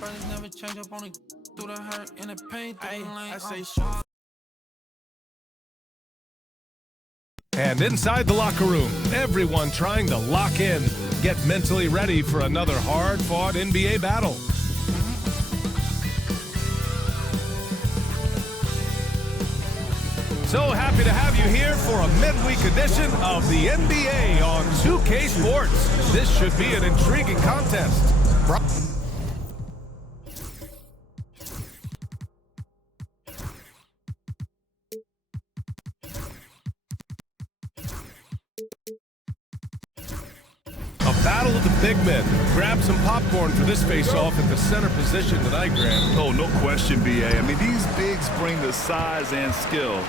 brothers never change up on it. Through the hurt and the pain, through the lane. I say short. And inside the locker room, everyone trying to lock in, get mentally ready for another hard-fought NBA battle. So happy to have you here for a midweek edition of the NBA on 2K Sports. This should be an intriguing contest. A battle of the big men. Grab some popcorn for this face-off at the center position tonight, Grant. Oh, no question, B.A. I mean, these bigs bring the size and skill.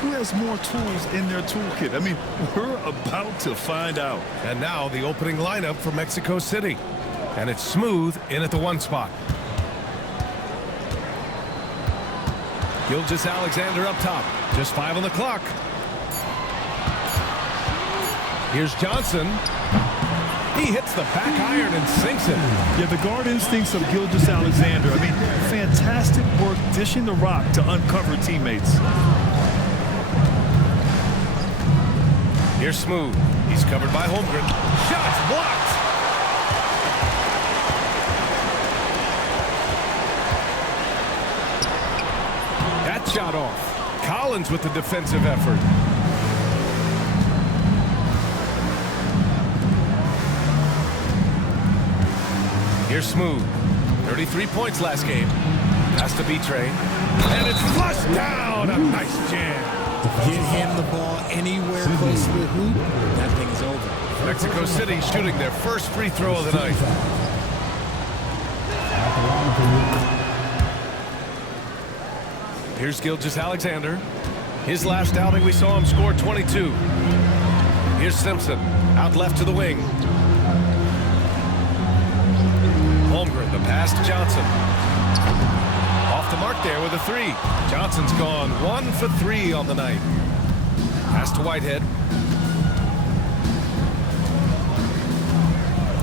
Who has more tools in their toolkit? I mean, we're about to find out. And now the opening lineup for Mexico City. And it's Smooth in at the 1 spot. Gilgeous Alexander up top. Just 5 on the clock. Here's Johnson. He hits the back iron and sinks it. Yeah, the guard instincts of Gilgeous Alexander. I mean, fantastic work dishing the rock to uncover teammates. Here's Smooth. He's covered by Holmgren. Shots blocked. That shot off. Collins with the defensive effort. Here's Smooth. 33 points last game. Pass to B-Tray. And it's flushed down. A nice jam. Get him the ball anywhere close to the hoop, that thing's over. Mexico City shooting their first free throw of the night. Here's Gilgeous Alexander. His last outing, we saw him score 22. Here's Simpson, out left to the wing. Holmgren, the pass to Johnson. Off the mark there with a 3. Johnson's gone 1 for 3 on the night. Pass to Whitehead.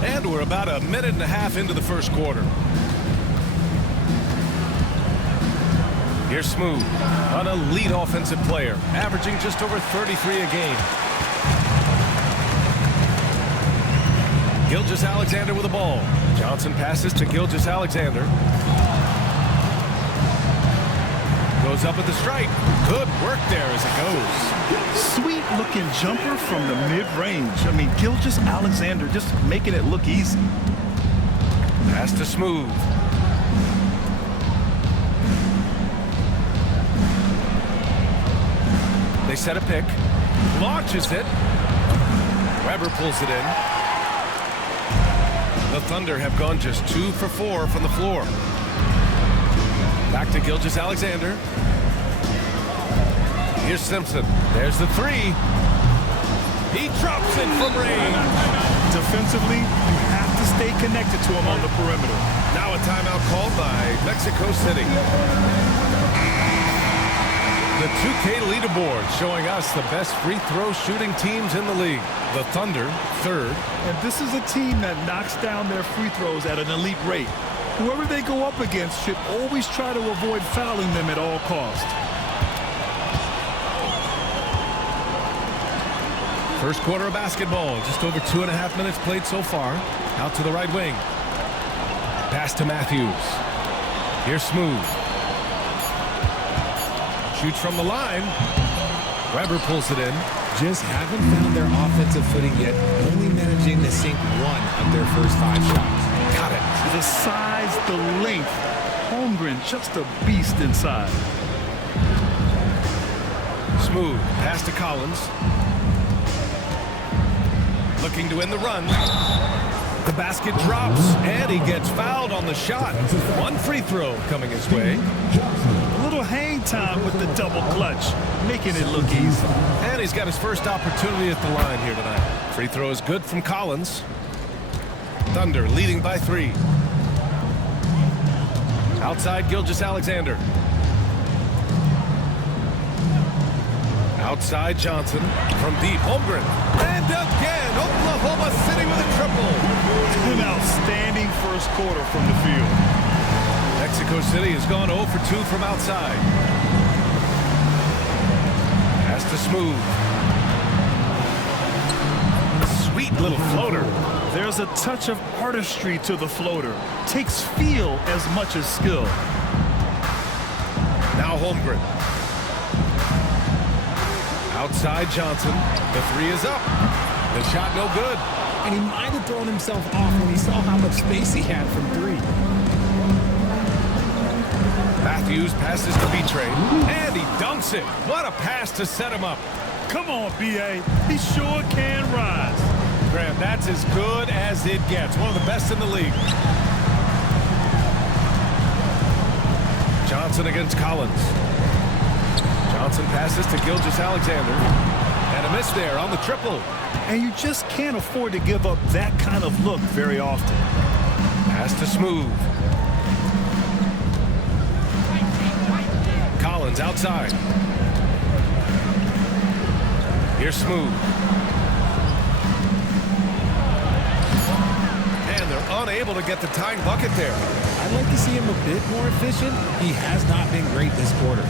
And we're about a minute and a half into the first quarter. Here's Smooth, an elite offensive player, averaging just over 33 a game. Gilgeous Alexander with the ball. Johnson passes to Gilgeous Alexander. Goes up at the stripe. Good work there as it goes. Sweet looking jumper from the mid-range. I mean, Gilgeous Alexander just making it look easy. Pass to Smooth. They set a pick. Launches it. Weber pulls it in. The Thunder have gone just 2 for 4 from the floor. Back to Gilgeous Alexander. Here's Simpson. There's the 3. He drops it from range. Defensively, you have to stay connected to him on the perimeter. Now a timeout called by Mexico City. The 2K leaderboard showing us the best free throw shooting teams in the league. The Thunder, 3rd. And this is a team that knocks down their free throws at an elite rate. Whoever they go up against should always try to avoid fouling them at all costs. First quarter of basketball, just over 2.5 minutes played so far. Out to the right wing. Pass to Matthews. Here's Smooth. Shoots from the line. Weber pulls it in. Just haven't found their offensive footing yet, only managing to sink 1 of their first 5 shots. Got it. The size, the length. Holmgren, just a beast inside. Smooth. Pass to Collins. Looking to win the run. The basket drops, and he gets fouled on the shot. 1 free throw coming his way. A little hang time with the double clutch, making it look easy. And he's got his first opportunity at the line here tonight. Free throw is good from Collins. Thunder leading by 3. Outside Gilgeous Alexander. Outside Johnson. From deep, Holmgren. And again, Oklahoma City with a triple. An outstanding first quarter from the field. Mexico City has gone 0 for 2 from outside. Pass to Smooth. Sweet little floater. There's a touch of artistry to the floater. Takes feel as much as skill. Now Holmgren. Outside Johnson. The three is up. The shot no good. And he might have thrown himself off when he saw how much space he had from three. Matthews passes to B-Train, and he dunks it. What a pass to set him up. Come on, B.A. He sure can rise. Graham, that's as good as it gets. One of the best in the league. Johnson against Collins. Johnson passes to Gilgeous-Alexander. And a miss there on the triple. And you just can't afford to give up that kind of look very often. Pass to Smooth. Collins outside. Here's Smooth. And they're unable to get the tying bucket there. I'd like to see him a bit more efficient. He has not been great this quarter.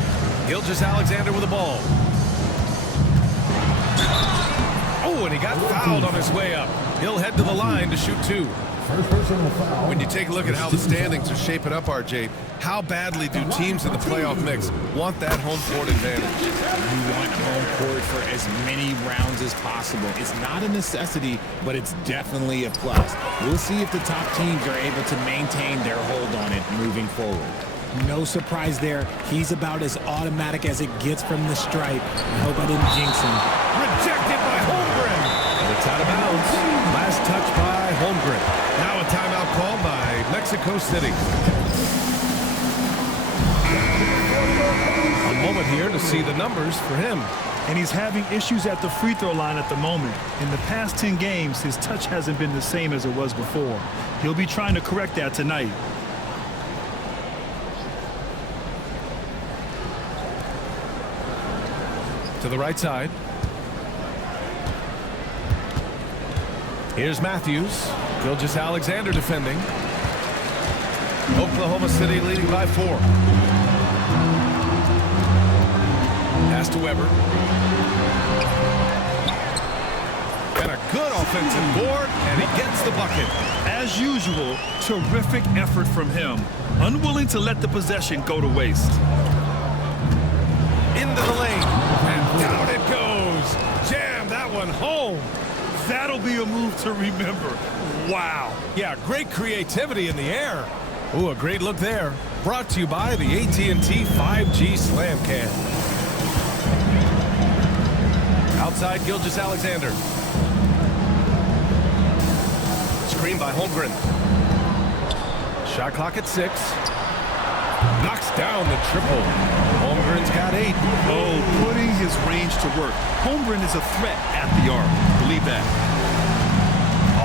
Gilgeous-Alexander with the ball. Oh, and he got fouled on his way up. He'll head to the line to shoot two. When you take a look at how the standings are shaping up, RJ, how badly do teams in the playoff mix want that home court advantage? You want home court for as many rounds as possible. It's not a necessity, but it's definitely a plus. We'll see if the top teams are able to maintain their hold on it moving forward. No surprise there. He's about as automatic as it gets from the stripe. I hope I didn't jinx him. Rejected by Holmgren. And it's out of bounds. Last touch by Holmgren. Now a timeout called by Mexico City. A moment here to see the numbers for him. And he's having issues at the free throw line at the moment. In the past 10 games, his touch hasn't been the same as it was before. He'll be trying to correct that tonight. To the right side. Here's Matthews. Gilgeous-Alexander defending. Oklahoma City leading by 4. Pass to Weber. And a good offensive board, and he gets the bucket. As usual, terrific effort from him. Unwilling to let the possession go to waste. Into the lane, and down it goes. Jam that one home. That'll be a move to remember. Wow. Yeah, great creativity in the air. Ooh, a great look there. Brought to you by the AT&T 5G Slam Cam. Outside Gilgeous-Alexander. Screen by Holmgren. Shot clock at 6. Knocks down the triple. Holmgren's got 8. Oh, putting his range to work. Holmgren is a threat at the arc. Believe that.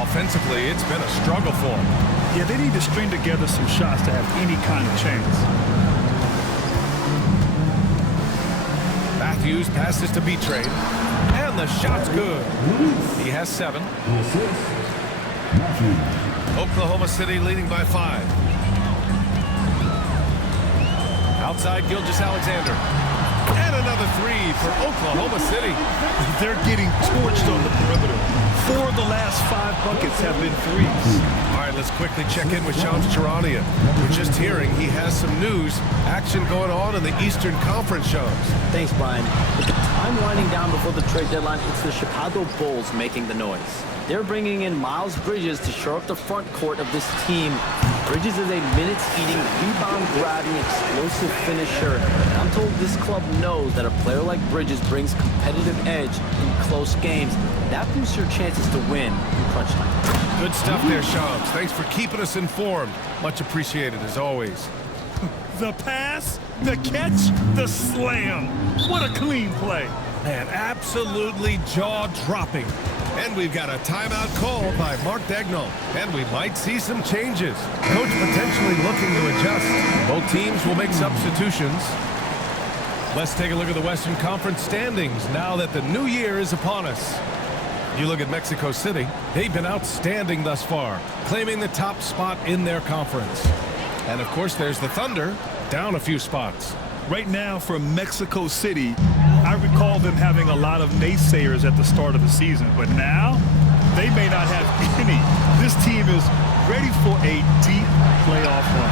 Offensively, it's been a struggle for him. Yeah, they need to string together some shots to have any kind of chance. Matthews passes to B-Train. And the shot's good. He has 7. Oklahoma City leading by 5. Outside Gilgeous-Alexander. And another 3 for Oklahoma City. They're getting torched on the perimeter. 4 of the last 5 buckets have been threes. All right, let's quickly check in with Shams Charania. We're just hearing he has some news. Action going on in the Eastern Conference, Shams. Thanks, Brian. With the time winding down before the trade deadline, it's the Chicago Bulls making the noise. They're bringing in Miles Bridges to shore up the front court of this team. Bridges is a minutes-eating, rebound-grabbing, explosive finisher. And I'm told this club knows that a player like Bridges brings competitive edge in close games. That boosts your chances to win in crunch time. Good stuff there, Shams. Thanks for keeping us informed. Much appreciated, as always. The pass, the catch, the slam. What a clean play. Man, absolutely jaw-dropping. And we've got a timeout called by Mark Daigneault. And we might see some changes. Coach potentially looking to adjust. Both teams will make substitutions. Let's take a look at the Western Conference standings now that the new year is upon us. You look at Mexico City, they've been outstanding thus far, claiming the top spot in their conference. And, of course, there's the Thunder, down a few spots. Right now for Mexico City, I recall them having a lot of naysayers at the start of the season, but now they may not have any. This team is ready for a deep playoff run.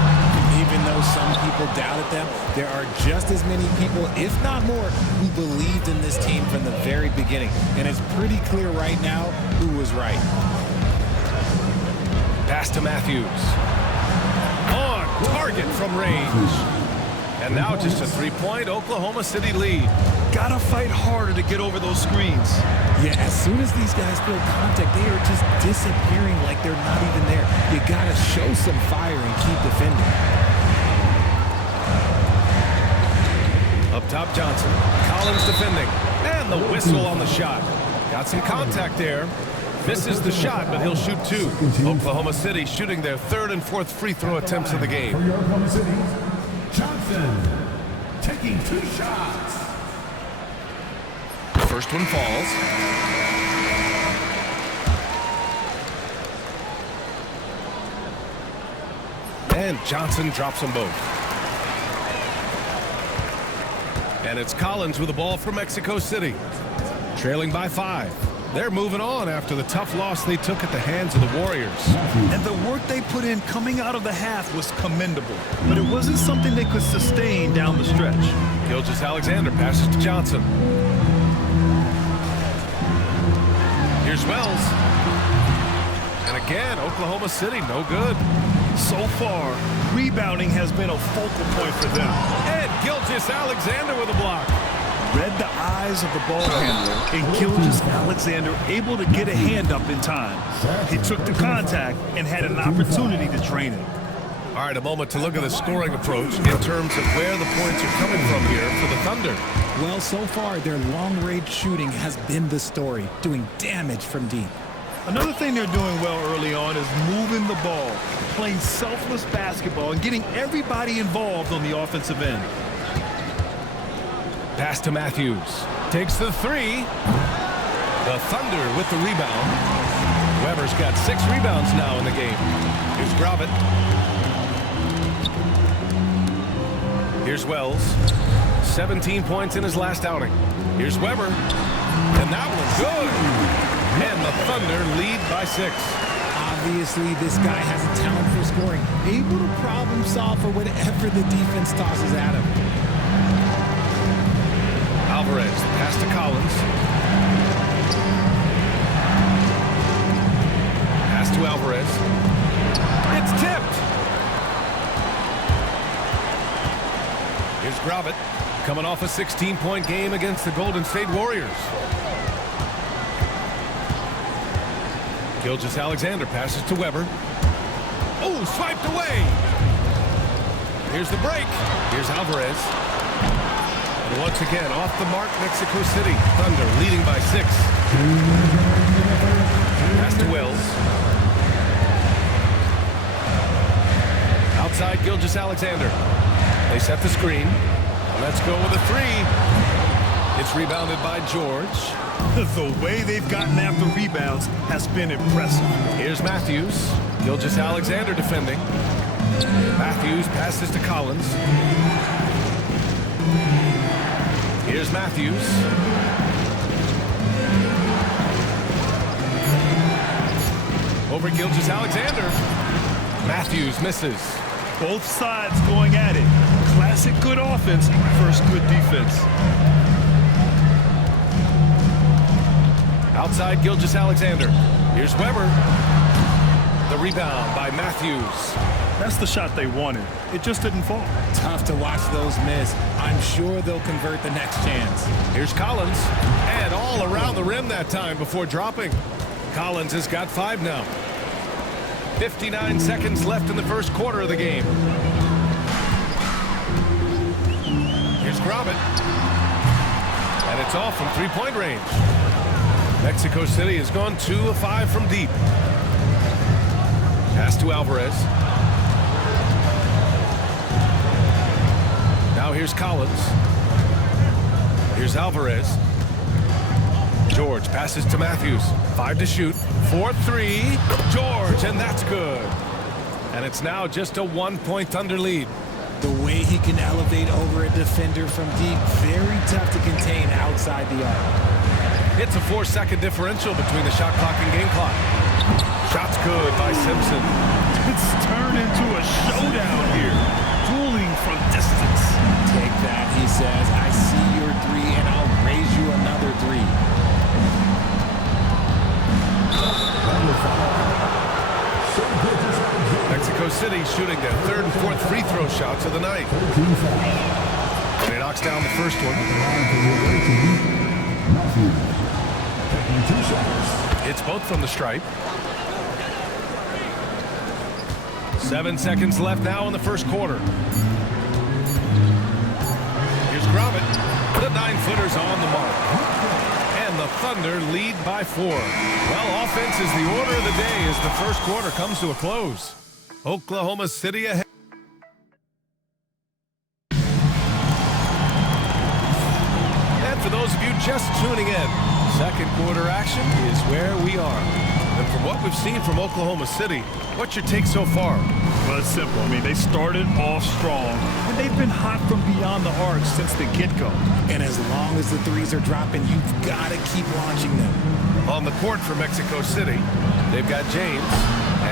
Even though some people doubted them, there are just as many people, if not more, who believed in this team from the very beginning. And it's pretty clear right now who was right. Pass to Matthews. On target from range. And now just a three-point Oklahoma City lead. Gotta fight harder to get over those screens. Yeah, as soon as these guys feel contact, they are just disappearing like they're not even there. You gotta show some fire and keep defending. Up top, Johnson. Collins defending. And the whistle on the shot. Got some contact there. Misses the shot, but he'll shoot two. Oklahoma City shooting their third and fourth free throw attempts of the game. For your Oklahoma City, Johnson taking 2 shots. First one falls. And Johnson drops them both. And it's Collins with the ball for Mexico City. Trailing by 5. They're moving on after the tough loss they took at the hands of the Warriors. And the work they put in coming out of the half was commendable, but it wasn't something they could sustain down the stretch. Gilgeous-Alexander passes to Johnson. Here's Wells. And again, Oklahoma City, no good. So far, rebounding has been a focal point for them. And Gilgeous-Alexander with a block. Read the eyes of the ball handler, and Gilgeous-Alexander able to get a hand up in time. He took the contact and had an opportunity to drain it. All right, a moment to look at the scoring approach in terms of where the points are coming from here for the Thunder. Well, so far, their long-range shooting has been the story, doing damage from deep. Another thing they're doing well early on is moving the ball, playing selfless basketball, and getting everybody involved on the offensive end. Pass to Matthews. Takes the three. The Thunder with the rebound. Weber's got 6 rebounds now in the game. Here's Gravett. Here's Wells. 17 points in his last outing. Here's Weber. And that one's good. And the Thunder lead by 6. Obviously, this guy has a talent for scoring. Able to problem solve for whatever the defense tosses at him. Alvarez, pass to Collins. Pass to Alvarez. It's tipped. Here's Gravett, coming off a 16-point game against the Golden State Warriors. Gilgeous-Alexander passes to Weber. Oh, swiped away. Here's the break. Here's Alvarez. And once again, off the mark, Mexico City. Thunder leading by 6. Pass to Wells. Outside Gilgeous-Alexander. They set the screen. Let's go with a 3. It's rebounded by George. The way they've gotten after rebounds has been impressive. Here's Matthews. Gilgeous-Alexander defending. Matthews passes to Collins. Here's Matthews. Over Gilgeous-Alexander. Matthews misses. Both sides going at it. Classic good offense versus good defense. Outside Gilgeous-Alexander. Here's Weber. The rebound by Matthews. That's the shot they wanted. It just didn't fall. Tough to watch those miss. I'm sure they'll convert the next chance. Here's Collins. And all around the rim that time before dropping. Collins has got 5 now. 59 seconds left in the first quarter of the game. Here's Gravett. And it's off from 3-point range. Mexico City has gone 2 of 5 from deep. Pass to Alvarez. Now here's Collins. Here's Alvarez. George passes to Matthews. 5 to shoot. 4-3. George, and that's good. And it's now just a 1-point Thunder lead. The way he can elevate over a defender from deep, very tough to contain outside the arc. It's a 4-second differential between the shot clock and game clock. Shot's good by Simpson. It's turned into a showdown here. Dueling from distance. Take that, he says. I see your three, and I'll raise you another three. Mexico City shooting their third and fourth free throw shots of the night. And he knocks down the first one. It's both from the stripe. 7 seconds left now in the first quarter. Here's Gromit. The 9-footer's on the mark. And the Thunder lead by 4. Well, offense is the order of the day as the first quarter comes to a close. Oklahoma City ahead. And for those of you just tuning in, second quarter action is where we are. And from what we've seen from Oklahoma City, what's your take so far? Well, it's simple. I mean, they started off strong, and they've been hot from beyond the arc since the get-go. And as long as the threes are dropping, you've got to keep launching them. On the court for Mexico City, they've got James,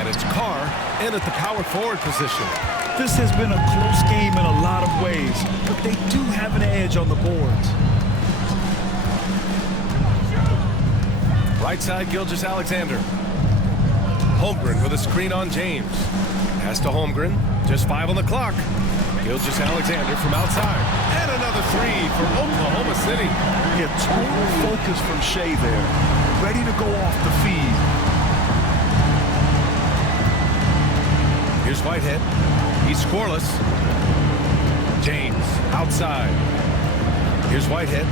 and it's Carr in at the power forward position. This has been a close game in a lot of ways, but they do have an edge on the boards. Right side, Gilgeous-Alexander. Holmgren with a screen on James. Pass to Holmgren. Just 5 on the clock. Gilgeous-Alexander from outside. And another three for Oklahoma City. Yeah, total focus from Shea there. Ready to go off the feed. Here's Whitehead. He's scoreless. James outside. Here's Whitehead.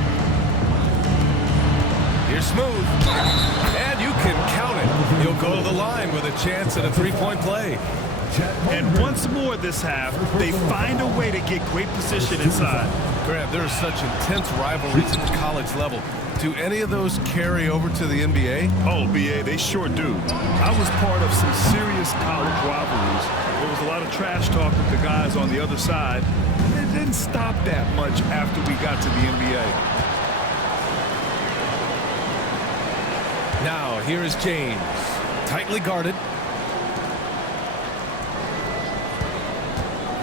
Here's Smooth. And you can count it. He'll go to the line with a chance at a three-point play. And once more this half, they find a way to get great position inside. Grant, there are such intense rivalries at the college level. Do any of those carry over to the NBA? Oh, BA, they sure do. I was part of some serious college rivalries. There was a lot of trash talk with the guys on the other side. And it didn't stop that much after we got to the NBA. Now, here is James. Tightly guarded.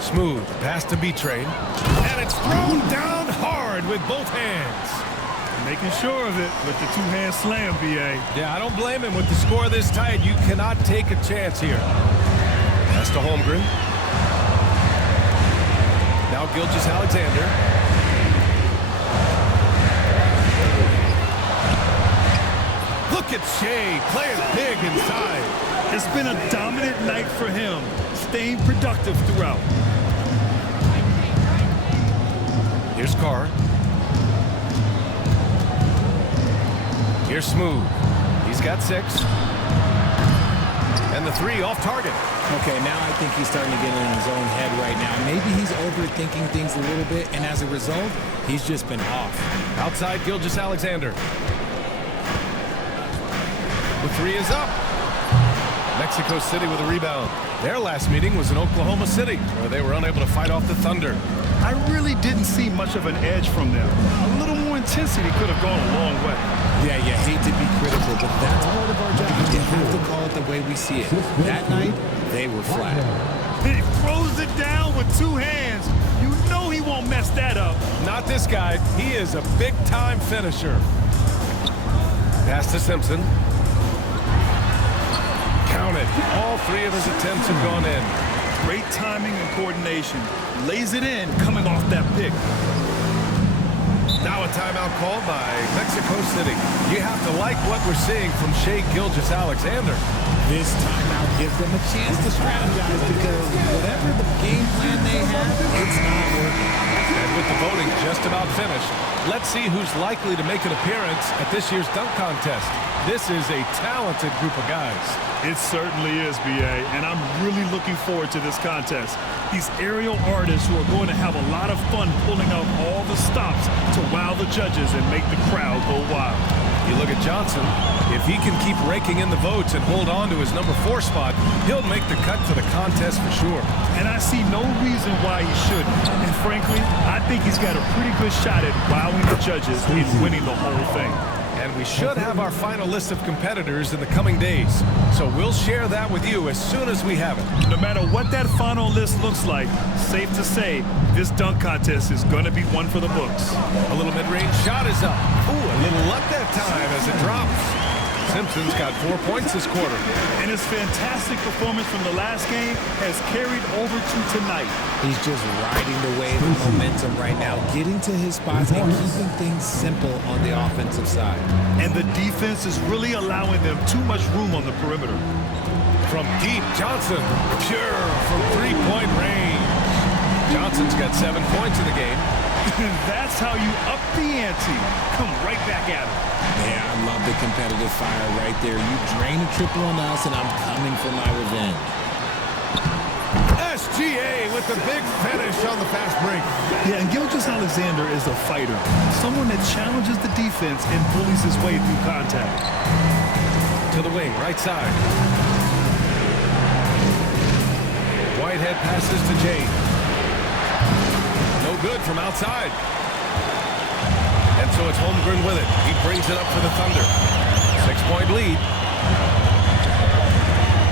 Smooth. Pass to B-Train. And it's thrown down hard with both hands. Making sure of it with the two-hand slam, BA. Yeah, I don't blame him. With the score this tight, you cannot take a chance here. Pass to Holmgren. Now Gilgeous-Alexander. Look at Shea playing big inside. It's been a dominant night for him, staying productive throughout. Here's Carr. Here's Smooth. He's got 6. And the three off target. Okay, now I think he's starting to get in his own head right now. Maybe he's overthinking things a little bit, and as a result, he's just been off. Outside Gilgeous-Alexander. The three is up. Mexico City with a rebound. Their last meeting was in Oklahoma City, where they were unable to fight off the Thunder. I really didn't see much of an edge from them. A little more intensity could have gone a long way. Yeah, you hate to be critical, but that's part of our job. You have to call it the way we see it. That night, they were flat. He throws it down with 2 hands. You know he won't mess that up. Not this guy. He is a big-time finisher. Pass to Simpson. Count it. All 3 of his attempts have gone in. Great timing and coordination. Lays it in coming off that pick. Now a timeout called by Mexico City. You have to like what we're seeing from Shea Gilgeous-Alexander. This timeout gives them a chance to strategize because whatever the game plan they have, it's not working. And with the voting just about finished, let's see who's likely to make an appearance at this year's dunk contest. This is a talented group of guys. It certainly is, BA, and I'm really looking forward to this contest. These aerial artists who are going to have a lot of fun pulling out all the stops to wow the judges and make the crowd go wild. You look at Johnson. If he can keep raking in the votes and hold on to his number 4 spot, he'll make the cut to the contest for sure. And I see no reason why he shouldn't. And frankly, I think he's got a pretty good shot at wowing the judges in winning the whole thing. And we should have our final list of competitors in the coming days. So we'll share that with you as soon as we have it. No matter what that final list looks like, safe to say, this dunk contest is going to be one for the books. A little mid-range shot is up. Ooh, a little luck that time as it drops. Simpson's got 4 points this quarter. And his fantastic performance from the last game has carried over to tonight. He's just riding the wave of momentum right now, getting to his spots and keeping things simple on the offensive side. And the defense is really allowing them too much room on the perimeter. From deep, Johnson, pure from 3-point range. Johnson's got 7 points in the game. And that's how you up the ante. Come right back at him. Yeah, I love the competitive fire right there. You drain a triple on us, and I'm coming for my revenge. SGA with the big finish on the fast break. Yeah, and Gilgeous-Alexander is a fighter. Someone that challenges the defense and bullies his way through contact. To the wing, right side. Whitehead passes to James. No good from outside. And so it's Holmgren with it. He brings it up for the Thunder. 6-point lead.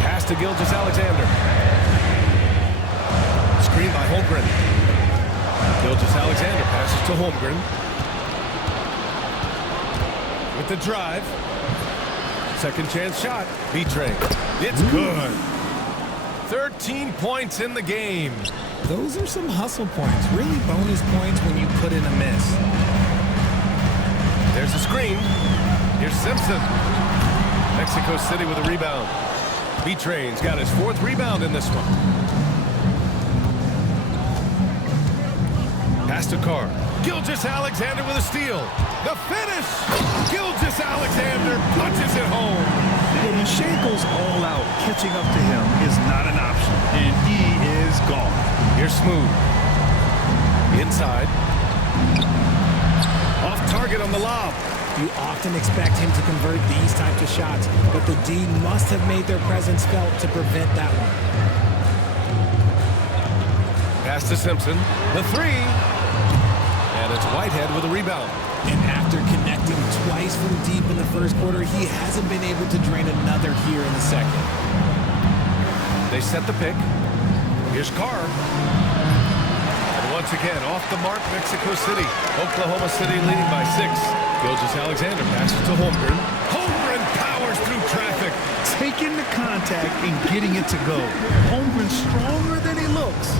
Pass to Gilgeous-Alexander. Screen by Holmgren. Gilgeous-Alexander passes to Holmgren. With the drive. Second chance shot. B-Train. It's good. 13 points in the game. Those are some hustle points. Really bonus points when you put in a miss. There's a screen. Here's Simpson. Mexico City with a rebound. B-Train's got his 4th rebound in this one. Pass to Carr. Gilgeous-Alexander with a steal. The finish! Gilgeous-Alexander punches it home. When Shea goes all out, catching up to him is not an option, and he is gone. Here's Smooth. Inside. Off target on the lob. You often expect him to convert these types of shots, but the D must have made their presence felt to prevent that one. Pass to Simpson. The 3. And it's Whitehead with a rebound. And after connecting twice from deep in the first quarter, he hasn't been able to drain another here in the second. They set the pick. Here's Carr. And once again, off the mark, Mexico City. Oklahoma City leading by 6. Gilgeous-Alexander passes to Holmgren. Holmgren powers through traffic. Taking the contact and getting it to go. Holmgren's stronger than he looks.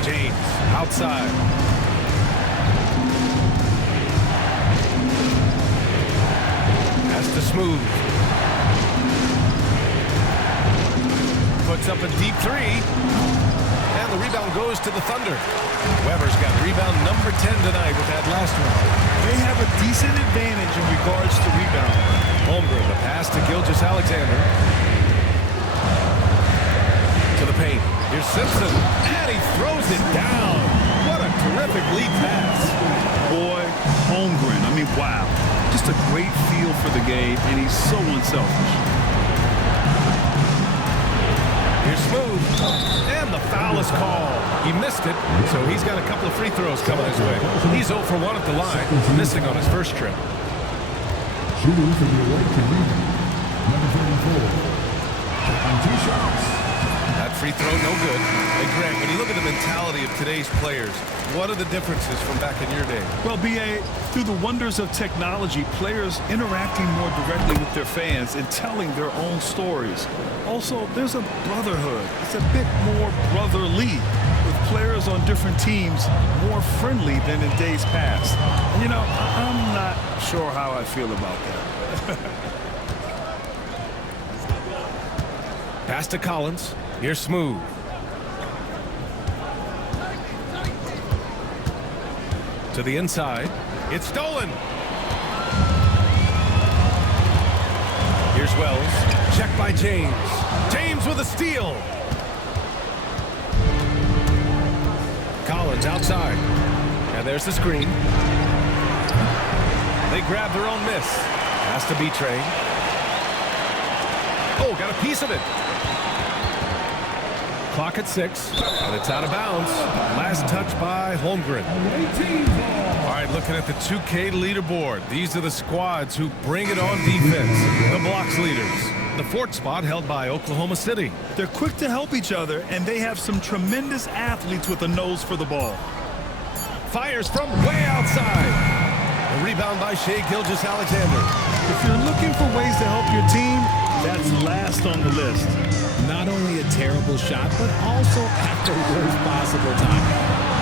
James, outside. Pass to Smooth. Puts up a deep 3. And the rebound goes to the Thunder. Weber's got rebound number 10 tonight with that last one. They have a decent advantage in regards to rebound. Holmgren, the pass to Gilgeous-Alexander. To the paint. Here's Simpson. And he throws it down. What a terrific lead pass. Boy, Holmgren, I mean, wow. Just a great feel for the game, and he's so unselfish. Here's Smooth. And the foul is called. He missed it, so he's got a couple of free throws coming his way. He's 0 for 1 at the line, missing on his first trip. Shooting for the away team. Number 34. On 2 shots. That free throw, no good. Hey, Grant, when you look at the mentality of today's players, what are the differences from back in your day? Well, B.A., through the wonders of technology, players interacting more directly with their fans and telling their own stories. Also, there's a brotherhood. It's a bit more brotherly, with players on different teams more friendly than in days past. And, you know, I'm not sure how I feel about that. Pass to Collins. Here's Smooth. To the inside. It's stolen. Here's Wells. Checked by James. James with a steal. Collins outside. And there's the screen. They grab their own miss. Has to be Trey. Oh, got a piece of it. Clock at 6, and it's out of bounds. Last touch by Holmgren. All right, looking at the 2K leaderboard. These are the squads who bring it on defense. The blocks leaders. The 4th spot held by Oklahoma City. They're quick to help each other, and they have some tremendous athletes with a nose for the ball. Fires from way outside. A rebound by Shai Gilgeous-Alexander. If you're looking for ways to help your team, that's last on the list. Not only a terrible shot, but also at the worst possible time.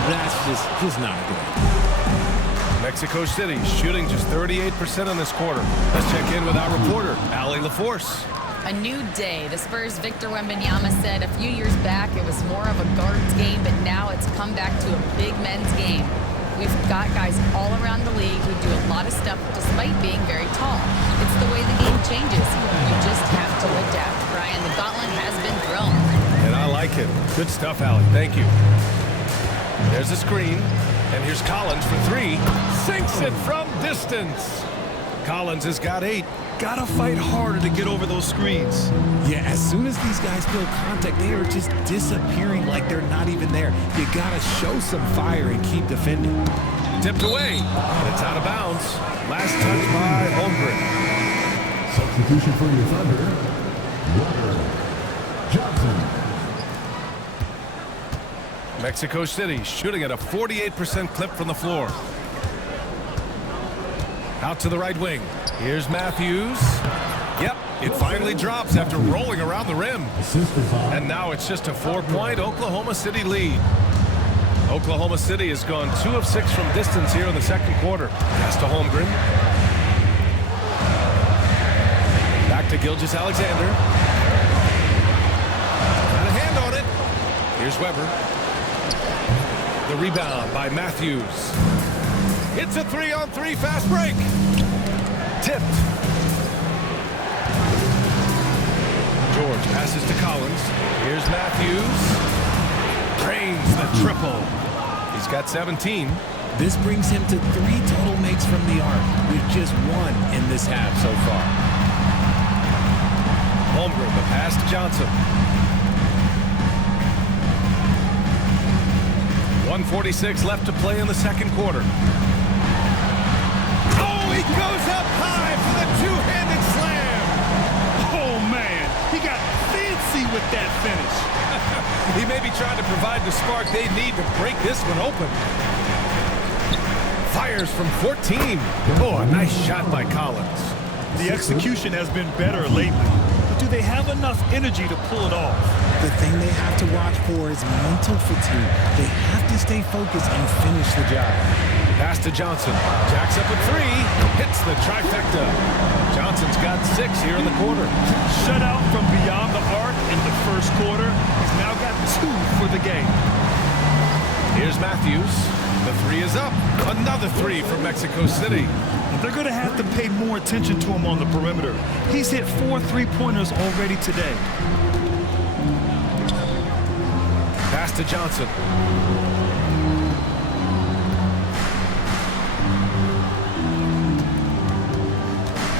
That's just not good. Mexico City shooting just 38% in this quarter. Let's check in with our reporter, Allie LaForce. A new day. The Spurs' Victor Wembanyama said a few years back it was more of a guards game, but now it's come back to a big men's game. We've got guys all around the league who do a lot of stuff despite being very tall. It's the way the game changes. You just have to adapt. Brian, the gauntlet has been thrown. And I like it. Good stuff, Allie. Thank you. There's a screen. And here's Collins for 3. Sinks it from distance. Collins has got 8. Gotta fight harder to get over those screens. Yeah, as soon as these guys feel contact, they are just disappearing like they're not even there. You gotta show some fire and keep defending. Tipped away, and it's out of bounds. Last touch by Holmgren. Substitution for your Thunder, Walker Johnson. Mexico City shooting at a 48% clip from the floor. Out to the right wing. Here's Matthews. Yep, it finally drops after rolling around the rim. And now it's just a 4-point Oklahoma City lead. Oklahoma City has gone 2 of 6 from distance here in the second quarter. Pass to Holmgren. Back to Gilgeous-Alexander. Got a hand on it. Here's Weber. The rebound by Matthews. It's a 3-on-3 fast break. Tipped. George passes to Collins. Here's Matthews. Drains the triple. He's got 17. This brings him to 3 total makes from the arc, with just 1 in this half so far. Holmgren, the pass to Johnson. 1:46 left to play in the second quarter. He goes up high for the 2-handed slam. Oh, man. He got fancy with that finish. He may be trying to provide the spark they need to break this one open. Fires from 14. Oh, a nice shot by Collins. The execution has been better lately. But do they have enough energy to pull it off? The thing they have to watch for is mental fatigue. They have to stay focused and finish the job. Pass to Johnson. Jacks up at 3. Hits the trifecta. Johnson's got 6 here in the quarter. Shutout from beyond the arc in the first quarter. He's now got 2 for the game. Here's Matthews. The 3 is up. Another 3 from Mexico City. They're going to have to pay more attention to him on the perimeter. He's hit 4 3-pointers already today. Pass to Johnson.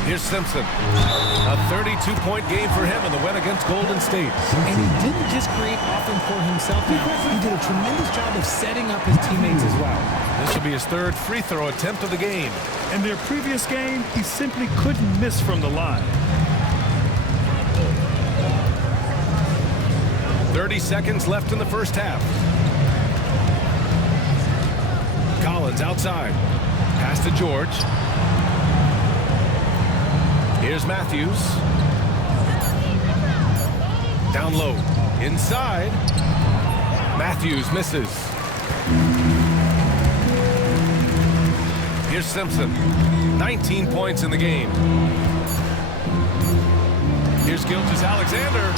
Here's Simpson. A 32-point game for him in the win against Golden State. And he didn't just create offense for himself now. He did a tremendous job of setting up his teammates as well. This will be his 3rd free throw attempt of the game. In their previous game, he simply couldn't miss from the line. 30 seconds left in the first half. Collins outside. Pass to George. Here's Matthews. Down low. Inside. Matthews misses. Here's Simpson. 19 points in the game. Here's Gilgeous-Alexander.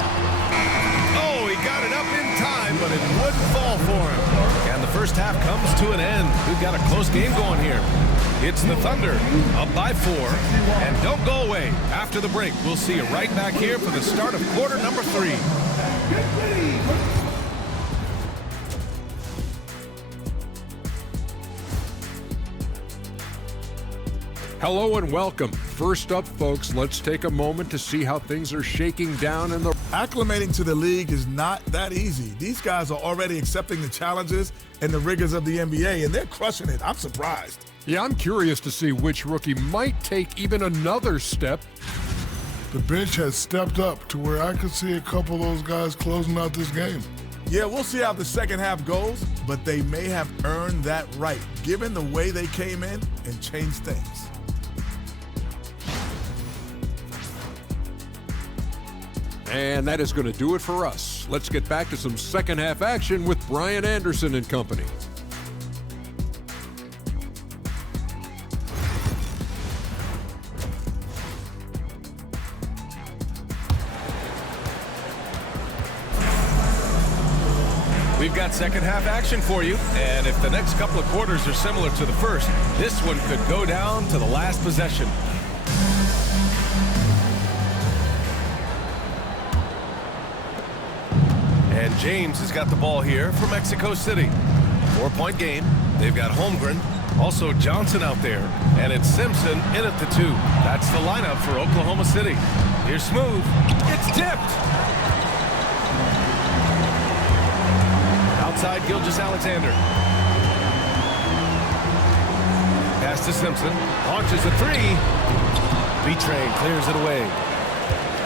Oh, he got it up in time, but it wouldn't fall for him. And the first half comes to an end. We've got a close game going here. It's the Thunder, up by 4. And don't go away. After the break, we'll see you right back here for the start of quarter number 3. Hello and welcome. First up, folks, let's take a moment to see how things are shaking down in the... Acclimating to the league is not that easy. These guys are already accepting the challenges and the rigors of the NBA, and they're crushing it. I'm surprised. Yeah, I'm curious to see which rookie might take even another step. The bench has stepped up to where I could see a couple of those guys closing out this game. Yeah, we'll see how the second half goes, but they may have earned that right, given the way they came in and changed things. And that is going to do it for us. Let's get back to some second half action with Brian Anderson and company. We've got second half action for you, and if the next couple of quarters are similar to the first, this one could go down to the last possession. And James has got the ball here for Mexico City. 4-point game. They've got Holmgren, also Johnson out there, and it's Simpson in at the 2. That's the lineup for Oklahoma City. Here's Smooth. It's tipped. Outside Gilgeous-Alexander. Pass to Simpson. Launches a 3. B-Train clears it away.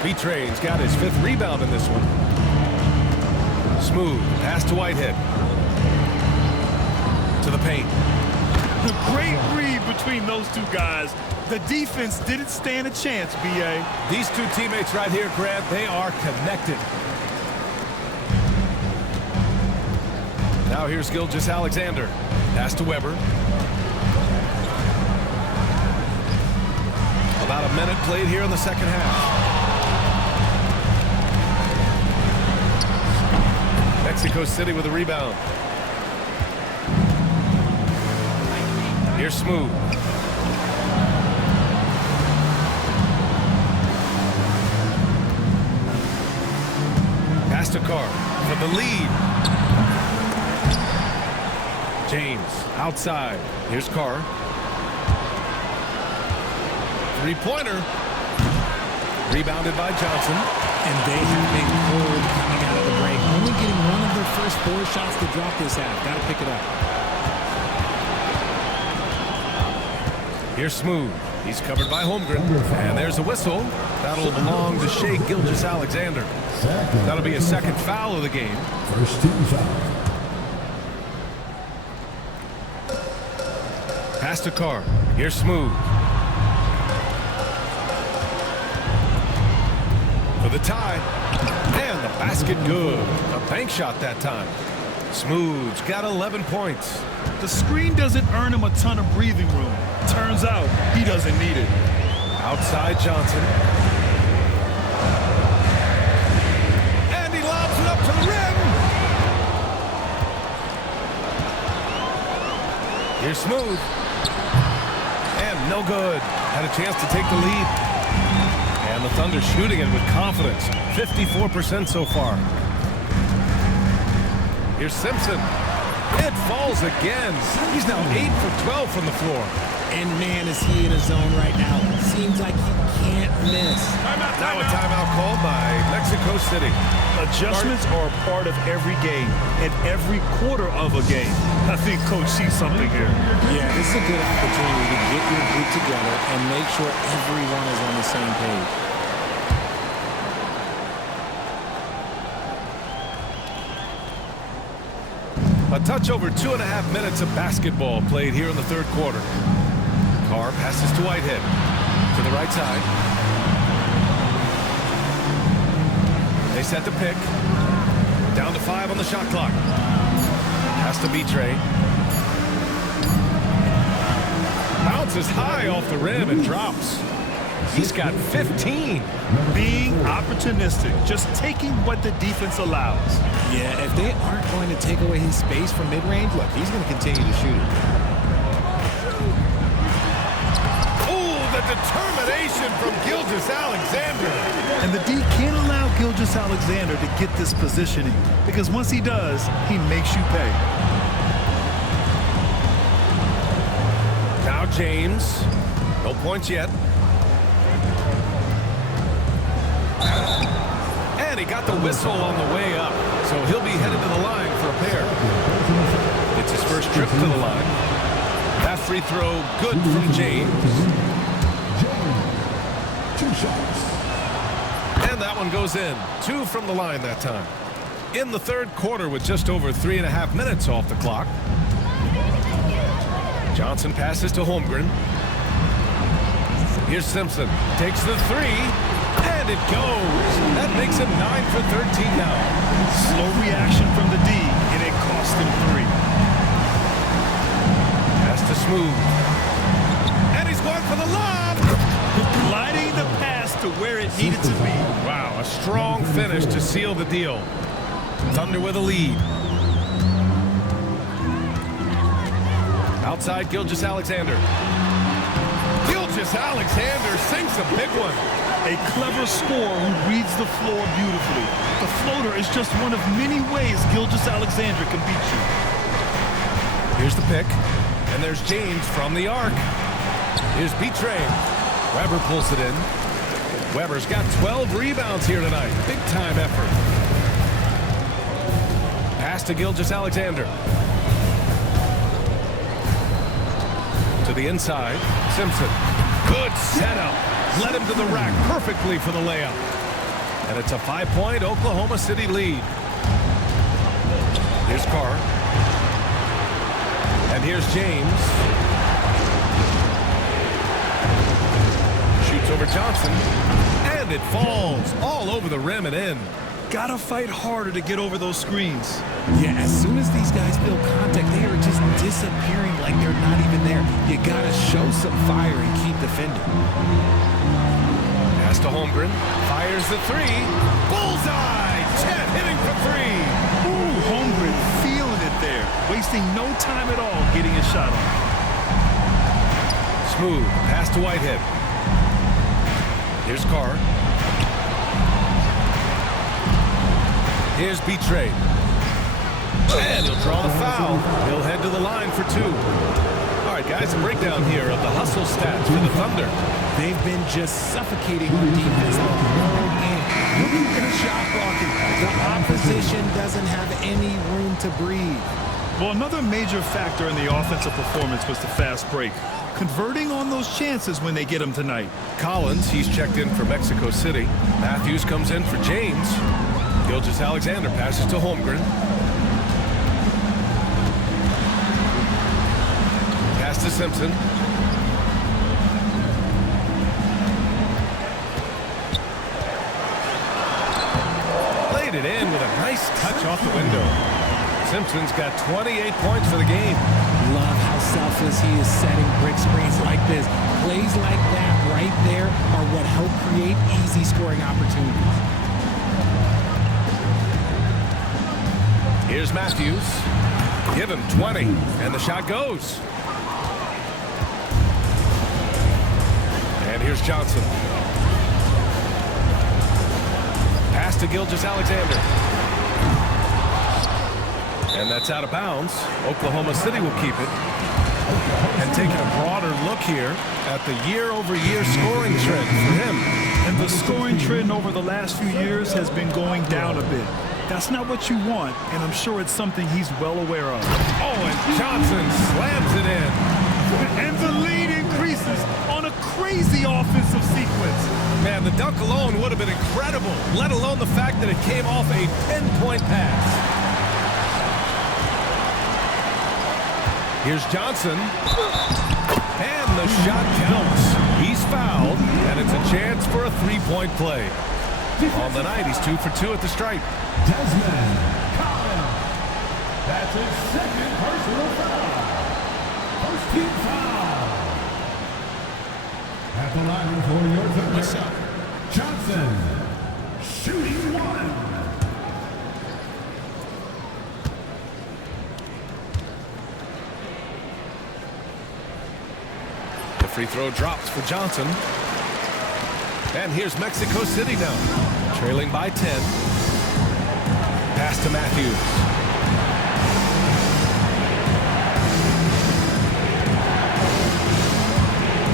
B-Train's got his 5th rebound in this one. Smooth. Pass to Whitehead. To the paint. The great read between those two guys. The defense didn't stand a chance, B.A. These two teammates right here, Grant, they are connected. Now here's Gilgeous-Alexander. Pass to Weber. About a minute played here in the second half. Mexico City with a rebound. Here's Smooth. Pass to Carr for the lead. James outside. Here's Carr. Three-pointer. Rebounded by Johnson. And they have been cold coming out of the break. Only getting one of their first 4 shots to drop this half. Got to pick it up. Here's Smooth. He's covered by Holmgren. And there's a whistle. That'll belong to Shai Gilgeous-Alexander. That'll be a second foul of the game. First team foul. Pass to Carr. Here's Smooth. For the tie. And the basket good. A bank shot that time. Smooth's got 11 points. The screen doesn't earn him a ton of breathing room. Turns out he doesn't need it. Outside Johnson. And he lobs it up to the rim. Here's Smooth. And no good. Had a chance to take the lead. And the Thunder shooting it with confidence. 54% so far. Here's Simpson. It falls again. He's now 8 for 12 from the floor. And man, is he in his zone right now. Seems like he can't miss. Now a timeout called by Mexico City. Adjustments are a part of every game and every quarter of a game. I think Coach sees something here. Yeah, this is a good opportunity to get your group together and make sure everyone is on the same page. A touch over 2.5 minutes of basketball played here in the third quarter. Carr passes to Whitehead. To the right side. They set the pick. Down to 5 on the shot clock. Pass to B-Tray. Bounces high off the rim and drops. He's got 15. Being opportunistic, just taking what the defense allows. Yeah, if they aren't going to take away his space from mid-range, look, he's going to continue to shoot it. Oh, the determination from Gilgeous-Alexander. And the D can't allow Gilgeous-Alexander to get this positioning, because once he does, he makes you pay. Now James. No points yet. And he got the whistle on the way up. So he'll be headed to the line for a pair. It's his first trip to the line. That free throw good from James. 2 shots. And that one goes in. 2 from the line that time. In the third quarter with just over 3.5 minutes off the clock. Johnson passes to Holmgren. Here's Simpson. Takes the 3. And it goes. That makes him 9 for 13 now. Slow reaction from the D, and it cost him 3. Pass to Smooth. And he's going for the lob. Gliding the pass to where it needed to be. Wow, a strong finish to seal the deal. Thunder with a lead. Outside Gilgeous-Alexander. Gilgeous-Alexander sinks a big one. A clever scorer who reads the floor beautifully. The floater is just one of many ways Gilgeous-Alexander can beat you. Here's the pick. And there's James from the arc. Here's B-Train. Weber pulls it in. Weber's got 12 rebounds here tonight. Big time effort. Pass to Gilgeous-Alexander. To the inside. Simpson. Good setup. Led him to the rack perfectly for the layup. And it's a 5-point Oklahoma City lead. Here's Carr. And here's James. Shoots over Johnson. And it falls all over the rim and in. Gotta fight harder to get over those screens. Yeah, as soon as these guys feel contact, they are just disappearing like they're not even there. You gotta show some fire and keep defending. Pass to Holmgren. Fires the 3. Bullseye! Chet hitting for 3. Ooh, Holmgren feeling it there. Wasting no time at all getting his shot on. Smooth. Pass to Whitehead. Here's Carr. Here's B-Trade. And he'll draw the foul. He'll head to the line for 2. All right, guys, a breakdown here of the hustle stats for the Thunder. They've been just suffocating on defense the whole game. Looking at the shot blocking. The opposition doesn't have any room to breathe. Well, another major factor in the offensive performance was the fast break. Converting on those chances when they get them tonight. Collins, he's checked in for Mexico City. Matthews comes in for James. Gilgeous-Alexander passes to Holmgren. Pass to Simpson. Laid it in with a nice touch off the window. Simpson's got 28 points for the game. Love how selfless he is setting brick screens like this. Plays like that right there are what help create easy scoring opportunities. Here's Matthews. Give him 20, and the shot goes. And here's Johnson. Pass to Gilgeous-Alexander. And that's out of bounds. Oklahoma City will keep it. And taking a broader look here at the year-over-year scoring trend for him. And the scoring trend over the last few years has been going down a bit. That's not what you want, and I'm sure it's something he's well aware of. Oh, and Johnson slams it in. And the lead increases on a crazy offensive sequence. Man, the dunk alone would have been incredible, let alone the fact that it came off a 10-point pass. Here's Johnson. And the shot counts. He's fouled, and it's a chance for a 3-point play. On the night, he's 2 for 2 at the stripe. Desmond Collins. That's his second personal foul. First team foul. At the line for your Thunder, Johnson, shooting 1. The free throw drops for Johnson. And here's Mexico City now, trailing by 10. Pass to Matthews.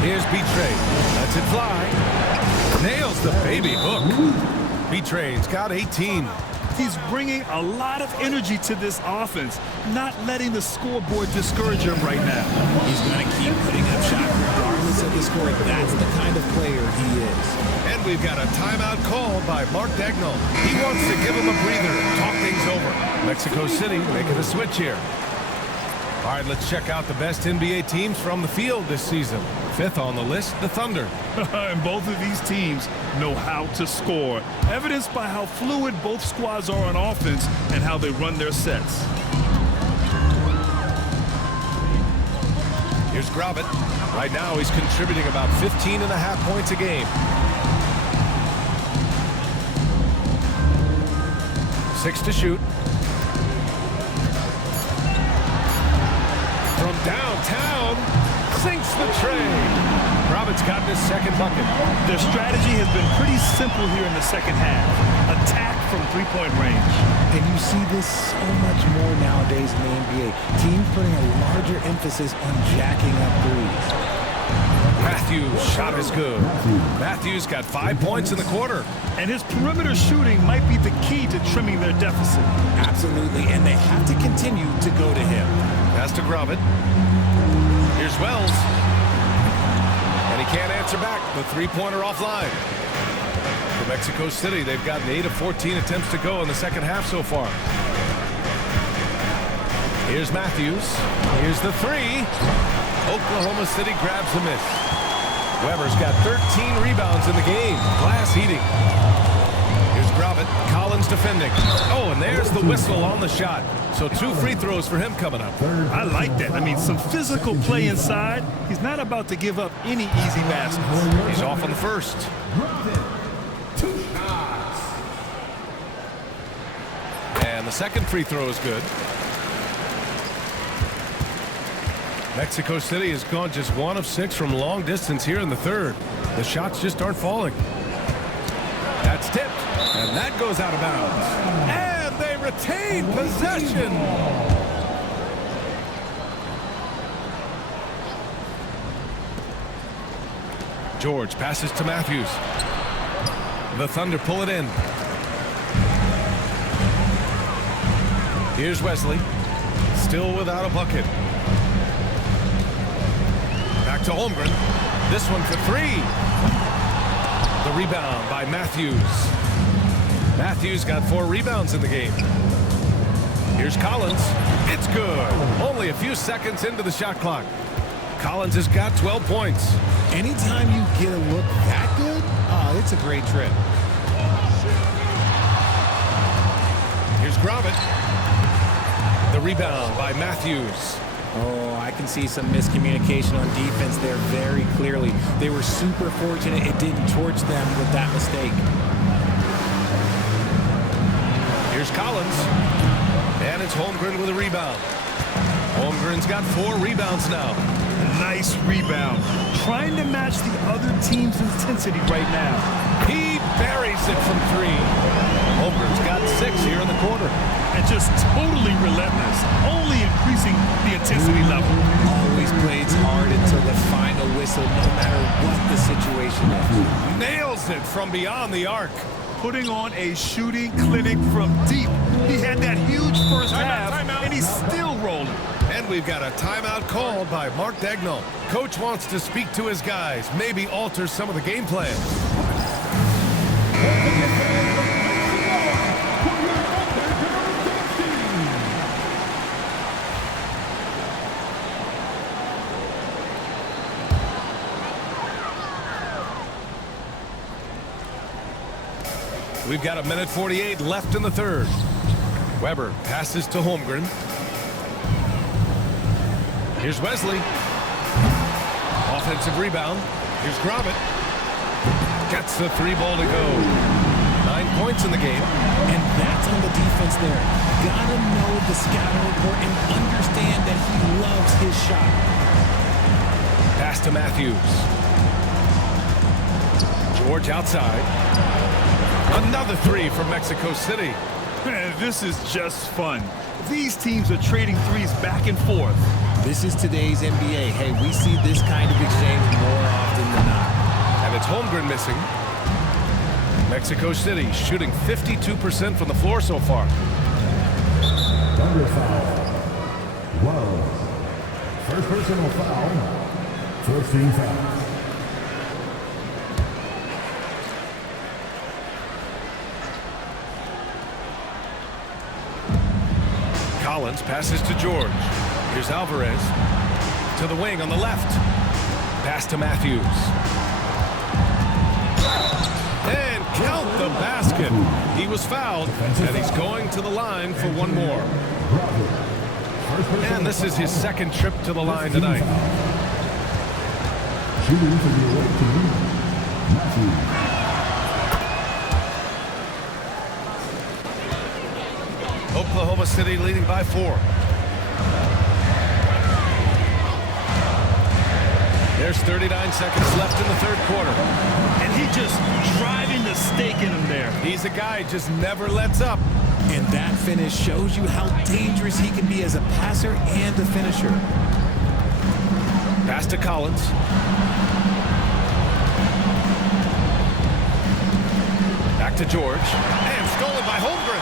Here's Betray lets it fly. Nails the baby hook. Betray's got 18. He's bringing a lot of energy to this offense, not letting the scoreboard discourage him right now. He's going to keep putting up shots regardless of the score. That's the kind of player he is. And we've got a timeout called by Mark Dagnall. He wants to give him a breather, talk things over. Mexico City making a switch here. All right, let's check out the best NBA teams from the field this season. 5th on the list, the Thunder. And both of these teams know how to score, evidenced by how fluid both squads are on offense and how they run their sets. Here's Gravett. Right now, he's contributing about 15.5 points a game. 6 to shoot. From downtown, sinks the tray. Gravett's gotten his second bucket. Their strategy has been pretty simple here in the second half. Attack from three-point range. And you see this so much more nowadays in the NBA. Teams putting a larger emphasis on jacking up threes. Matthews' shot is good. Matthews got 5 points in the quarter. And his perimeter shooting might be the key to trimming their deficit. Absolutely, and they have to continue to go to him. Pass to Gravett. Here's Wells. And he can't answer back. The three-pointer offline. For Mexico City, they've gotten 8 of 14 attempts to go in the second half so far. Here's Matthews. Here's the three. Oklahoma City grabs the miss. Weber's got 13 rebounds in the game. Glass heating. Here's Gravett. Collins defending. Oh, and there's the whistle on the shot. So 2 free throws for him coming up. I like that. I mean, some physical play inside. He's not about to give up any easy baskets. He's off on the first. And the second free throw is good. Mexico City has gone just 1 of 6 from long distance here in the third. The shots just aren't falling. That's tipped, and that goes out of bounds. And they retain possession. George passes to Matthews. The Thunder pull it in. Here's Wesley. Still without a bucket. Back to Holmgren. This one for 3. The rebound by Matthews. Matthews got 4 rebounds in the game. Here's Collins. It's good. Only a few seconds into the shot clock. Collins has got 12 points. Anytime you get a look that good, it's a great trip. Here's Gravett. The rebound by Matthews. Oh, I can see some miscommunication on defense there very clearly. They were super fortunate it didn't torch them with that mistake. Here's Collins. And it's Holmgren with a rebound. Holmgren's got 4 rebounds now. Nice rebound. Trying to match the other team's intensity right now. He buries it from 3. Holmgren's got 6 here in the quarter. And just totally relentless, only increasing the intensity level. Always plays hard until the final whistle, no matter what the situation is. Nails it from beyond the arc. Putting on a shooting clinic from deep. He had that huge first half, and he's still rolling. And we've got a timeout called by Mark Dagnall. Coach wants to speak to his guys, maybe alter some of the game plan. We've got 1:48 left in the third. Weber passes to Holmgren. Here's Wesley. Offensive rebound. Here's Gravett. Gets the 3 ball to go. 9 points in the game. And that's on the defense there. Gotta know the scouting report and understand that he loves his shot. Pass to Matthews. George outside. Another 3 from Mexico City. Man, this is just fun. These teams are trading threes back and forth. This is today's NBA. Hey, we see this kind of exchange more often And it's Holmgren missing. Mexico City shooting 52% from the floor so far. Thunder foul. Whoa. First personal foul. First team foul. Collins passes to George. Here's Alvarez. To the wing on the left. Pass to Matthews. And count the basket. He was fouled, and he's going to the line for one more. And this is his second trip to the line tonight. Shooting for the away team, Matthews. Oklahoma City leading by 4. There's 39 seconds left in the third quarter. And he just driving the stake in him there. He's a guy just never lets up. And that finish shows you how dangerous he can be as a passer and a finisher. Pass to Collins. Back to George. And stolen by Holmgren.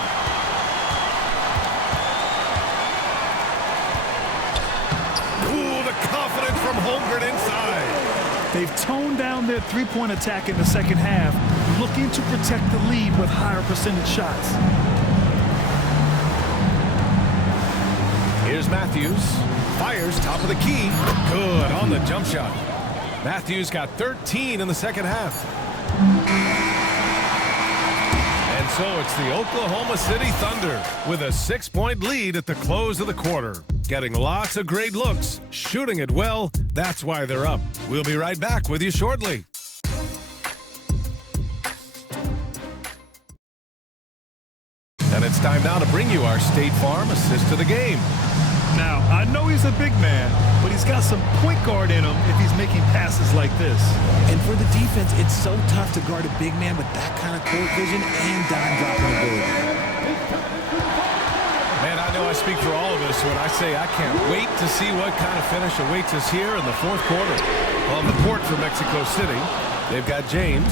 Ooh, the confidence from Holmgren inside. They've toned down their three-point attack in the second half, looking to protect the lead with higher percentage shots. Here's Matthews. Fires top of the key. Good on the jump shot. Matthews got 13 in the second half. And so it's the Oklahoma City Thunder with a 6-point lead at the close of the quarter. Getting lots of great looks, shooting it well. That's why they're up. We'll be right back with you shortly. And it's time now to bring you our State Farm assist to the game. Now, I know he's a big man, but he's got some point guard in him if he's making passes like this. And for the defense, it's so tough to guard a big man with that kind of court vision and dime dropping ability. Man, I know I speak for all of us when I say I can't wait to see what kind of finish awaits us here in the fourth quarter. On the court for Mexico City, they've got James,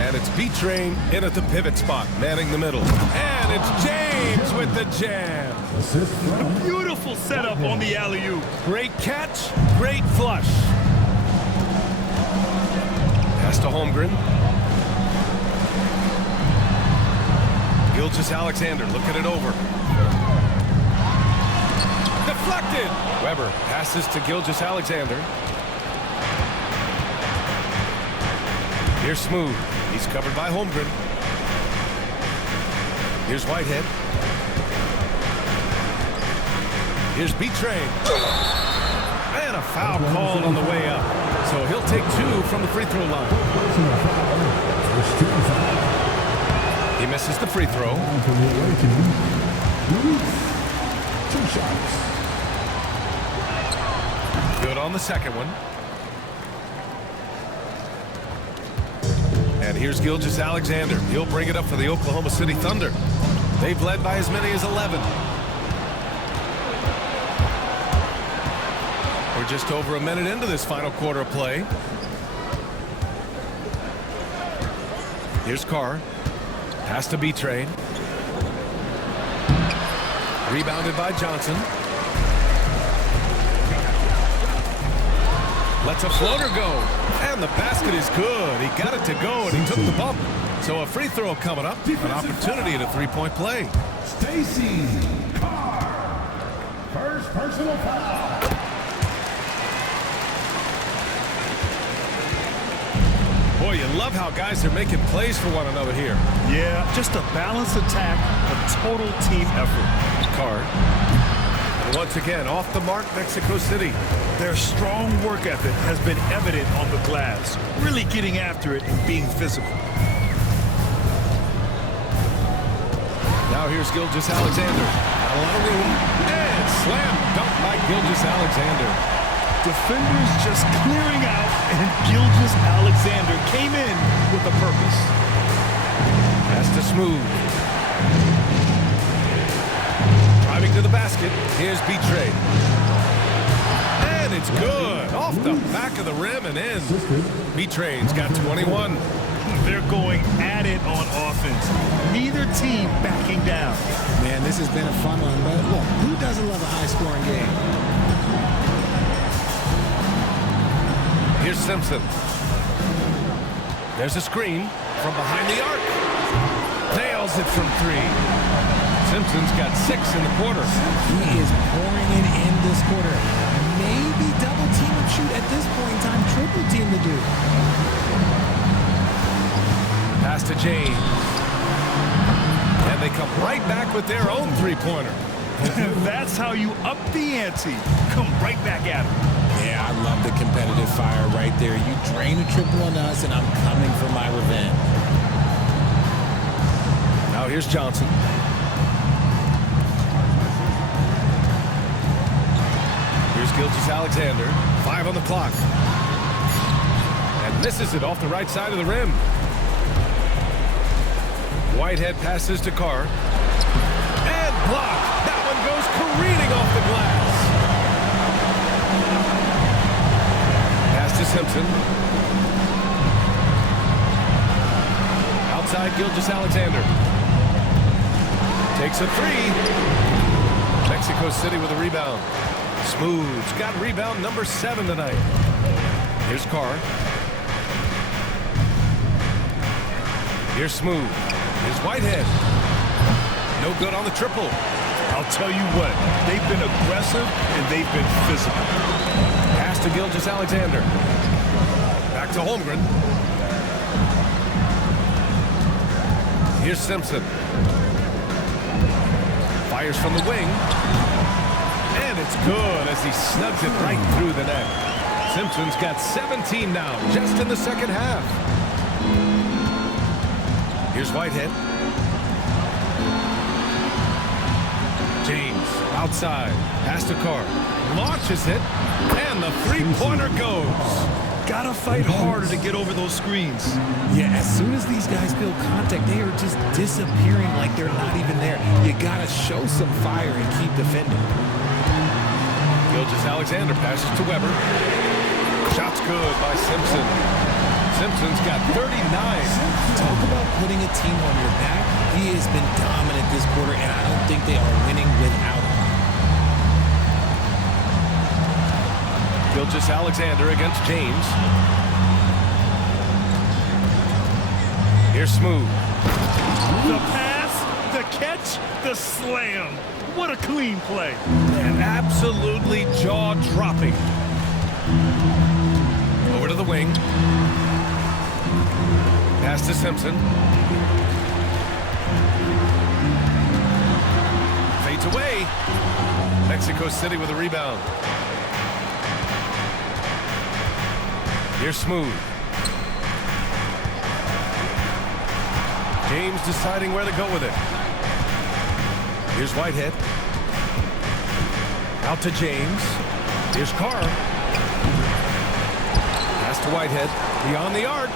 and it's B-Train in at the pivot spot, manning the middle. And it's James with the jam. Beautiful setup on the alley-oop. Great catch, great flush. Pass to Holmgren. Gilgeous-Alexander looking it over. Deflected. Weber passes to Gilgeous-Alexander. Here's Smooth. He's covered by Holmgren. Here's Whitehead. Here's B-Train. And a foul called on the way up. So he'll take 2 from the free throw line. He misses the free throw. 2 shots. Good on the second one. And here's Gilgeous-Alexander. He'll bring it up for the Oklahoma City Thunder. They've led by as many as 11. We're just over a minute into this final quarter of play. Here's Carr. Pass to B-Train. Rebounded by Johnson. Lets a floater go. And the basket is good. He got it to go, and he took the bump. So a free throw coming up. An opportunity at a three-point play. Stacy Carr. First personal foul. Boy, you love how guys are making plays for one another here. Yeah, just a balanced attack, a total team effort. Carr. And once again, off the mark, Mexico City. Their strong work ethic has been evident on the glass, really getting after it and being physical. Now here's Gilgeous-Alexander. Not a lot of room. And slam dunk by Gilgeous-Alexander. Defenders just clearing out, and Gilgeous-Alexander came in with a purpose. Pass to Smooth. Driving to the basket. Here's B-Train. And And it's good. Off the back of the rim and in. B-Train's got 21. They're going at it on offense. Neither team backing down. Man, this has been a fun one, but look, who doesn't love a high-scoring game? Here's Simpson. There's a screen from behind the arc. Nails it from 3. Simpson's got 6 in the quarter. He is pouring it in this quarter. Maybe double team and shoot at this point in time. Triple team to do. Pass to James. And they come right back with their own three-pointer. That's how you up the ante. Come right back at him. Yeah, I love the competitive fire right there. You drain a triple on us, and I'm coming for my revenge. Now here's Johnson. Here's Gilgeous-Alexander. 5 on the clock. And misses it off the right side of the rim. Whitehead passes to Carr. And blocked. That one goes careening off the glass. Pass to Simpson. Outside Gilgeous-Alexander. Takes a 3. Mexico City with a rebound. Smooth's got rebound number 7 tonight. Here's Carr. Here's Smooth. Here's Whitehead. No good on the triple. I'll tell you what, they've been aggressive and they've been physical. Pass to Gilgeous-Alexander. Back to Holmgren. Here's Simpson. Fires from the wing. And it's good as he snugs it right through the net. Simpson's got 17 now, just in the second half. Here's Whitehead. James outside. Pass to Carr. Launches it. And the three-pointer goes. Gotta fight harder to get over those screens. Yeah, as soon as these guys feel contact, they are just disappearing like they're not even there. You gotta show some fire and keep defending. Gilgeous-Alexander passes to Weber. Shot's good by Simpson. Simpson's got 39. Talk about putting a team on your back. He has been dominant this quarter, and I don't think they are winning without him. Gilgeous-Alexander against James. Here's Smooth. The pass, the catch, the slam. What a clean play. And absolutely jaw-dropping. Over to the wing. Pass to Simpson. Fades away. Mexico City with a rebound. Here's Smooth. James deciding where to go with it. Here's Whitehead. Out to James. Here's Carr. Pass to Whitehead. Beyond the arc.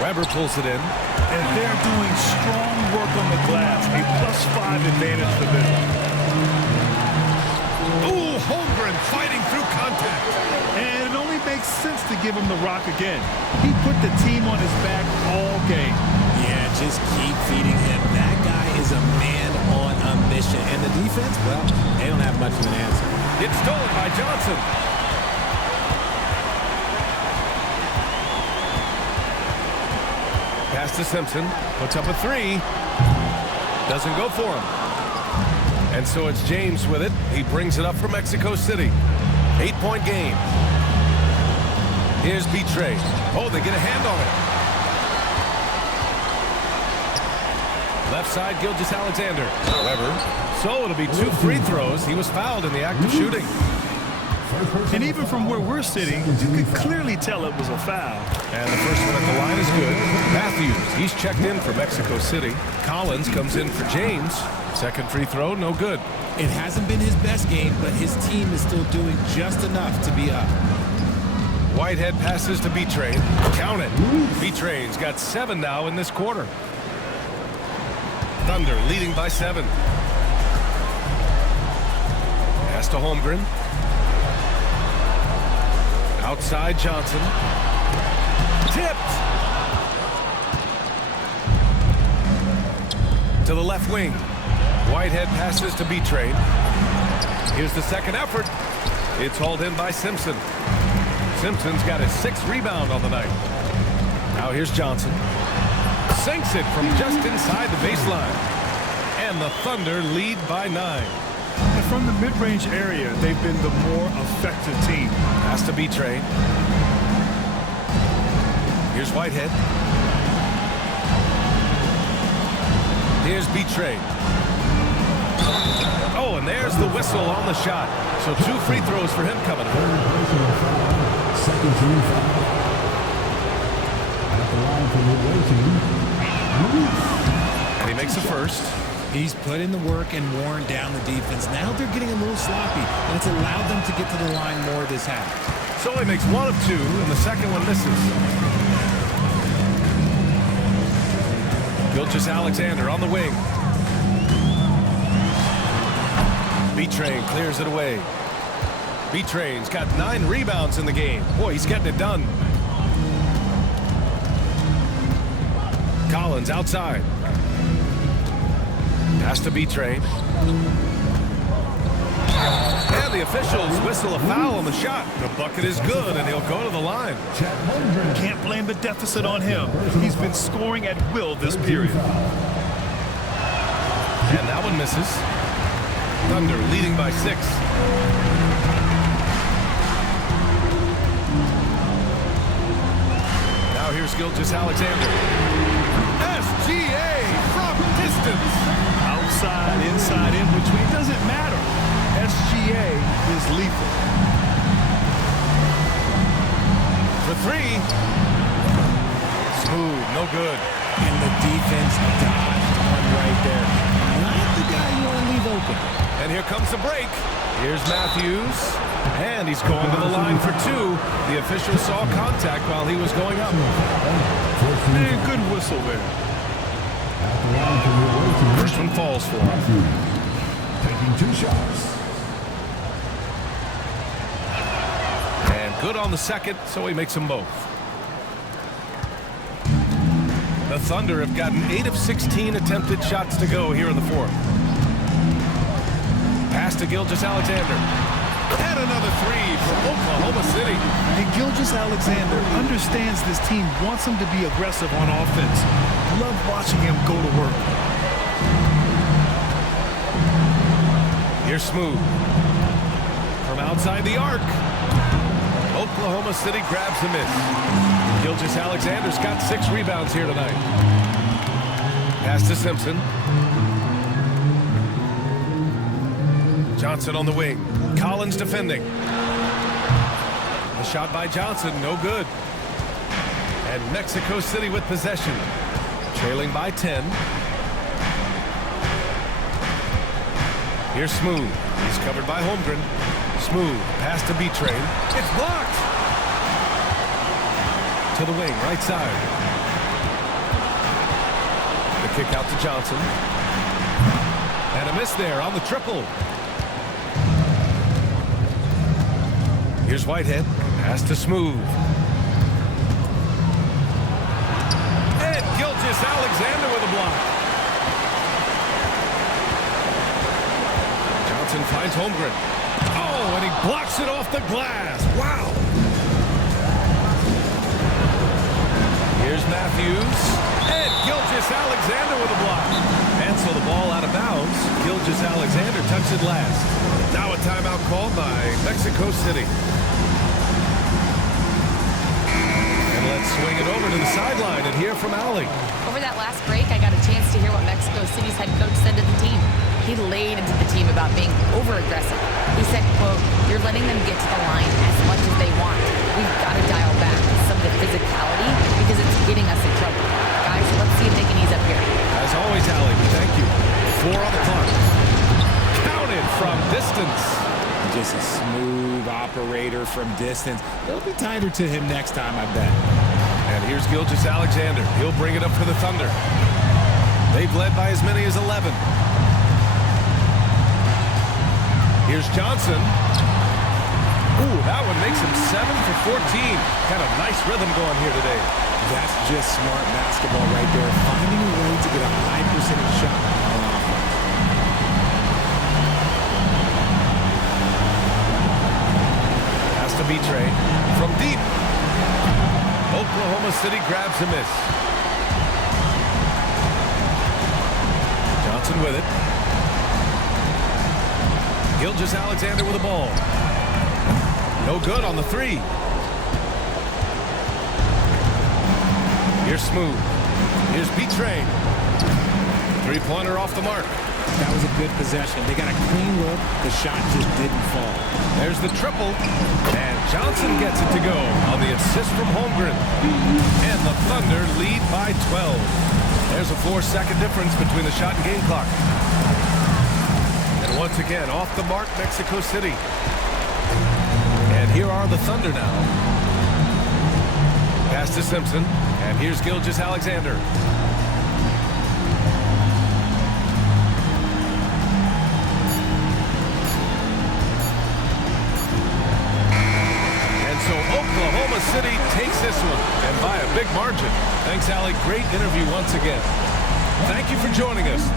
Weber pulls it in. And they're doing strong work on the glass. A +5 advantage for them. Ooh, Holmgren fighting through contact. And it only makes sense to give him the rock again. He put the team on his back all game. Yeah, just keep feeding him. That guy is a man on a mission. And the defense, well, they don't have much of an answer. It's stolen by Johnson. Pass to Simpson. Puts up a 3. Doesn't go for him. And so it's James with it. He brings it up for Mexico City. 8-point game. Here's B-Trade. Oh, they get a hand on it. Left side, Gilgeous-Alexander. However, so it'll be 2 free throws. He was fouled in the act of shooting. And even from where we're sitting, you could clearly tell it was a foul. And the first one at the line is good. Matthews, he's checked in for Mexico City. Collins comes in for James. Second free throw, no good. It hasn't been his best game, but his team is still doing just enough to be up. Whitehead passes to B-Train. Count it. B-Train's got 7 now in this quarter. Thunder leading by 7. Pass to Holmgren. Outside Johnson. Tipped. To the left wing. Whitehead passes to B-Train. Here's the second effort. It's hauled in by Simpson. Simpson's got his 6th rebound on the night. Now here's Johnson. Sinks it from just inside the baseline. And the Thunder lead by 9. And from the mid-range area, they've been the more effective team. Has to be Train. Here's Whitehead. Here's B-Train. Oh, and there's the whistle on the shot. So 2 free throws for him coming up. Second team foul. At the line for the away team, And he makes the first. He's put in the work and worn down the defense. Now they're getting a little sloppy, and it's allowed them to get to the line more this half. So he makes 1 of 2, and the second one misses. Gilgeous-Alexander on the wing. B-Train clears it away. B-Train's got 9 rebounds in the game. Boy, he's getting it done. Collins outside. Pass to B-Train. And the officials whistle a foul on the shot. The bucket is good, and he'll go to the line. Can't blame the deficit on him. He's been scoring at will this period. And that one misses. Thunder leading by 6. Now here's Gilgeous-Alexander. SGA from distance. Outside, inside, in between, doesn't matter. SGA is lethal. For 3. Smooth, no good. And the defense dodged one right there. Not the guy you want to leave open. And here comes the break. Here's Matthews. And he's going to the line for 2. The official saw contact while he was going up. And good whistle there. First one falls for him. taking 2 shots. And good on the second, so he makes them both. The Thunder have gotten 8 of 16 attempted shots to go here in the 4th. Pass to Gilgeous-Alexander. And another 3 from Oklahoma City. And Gilgeous-Alexander understands this team wants him to be aggressive on offense. Love watching him go to work. Here's Smooth. From outside the arc. Oklahoma City grabs the miss. Gilgeous-Alexander's got 6 rebounds here tonight. Pass to Simpson. Johnson on the wing. Collins defending. The shot by Johnson, no good. And Mexico City with possession. Trailing by 10. Here's Smooth. He's covered by Holmgren. Smooth. Pass to B-Train. It's blocked. To the wing, right side. The kick out to Johnson. And a miss there on the triple. Here's Whitehead. Pass to Smooth. And Gilgeous-Alexander with a block. Johnson finds Holmgren. Oh, and he blocks it off the glass. Wow. Here's Matthews. And Gilgeous-Alexander with a block. And so the ball out of bounds. Gilgeous-Alexander tucks it last. Now a timeout called by Mexico City. And let's swing it over to the sideline and hear from Allie. Over that last break, I got a chance to hear what Mexico City's head coach said to the team. He laid into the team about being over-aggressive. He said, quote, "You're letting them get to the line as much as they want. We've got to dial back some of the physicality because it's getting us in trouble. Guys, let's see if they can ease up here." As always, Allie, thank you. 4 on the clock. Counted from distance. Just a smooth operator from distance. They'll be tighter to him next time, I bet. And here's Gilgeous-Alexander. He'll bring it up for the Thunder. They've led by as many as 11. Here's Johnson. Ooh, that one makes him 7 for 14. Got a nice rhythm going here today. That's just smart basketball right there. Finding a way to get a high percentage shot on offense. Has to be Trey. From deep. Oklahoma City grabs a miss. Johnson with it. Gilgeous-Alexander with the ball. No good on the three. Here's Smooth. Here's B-Train. Three-pointer off the mark. That was a good possession. They got a clean look. The shot just didn't fall. There's the triple. And Johnson gets it to go on the assist from Holmgren. And the Thunder lead by 12. There's a 4-second difference between the shot and game clock. And once again, off the mark, Mexico City. And here are the Thunder now. Pass to Simpson. And here's Gilgeous-Alexander. And so Oklahoma City takes this one, and by a big margin. Thanks, Allie. Great interview once again. Thank you for joining us.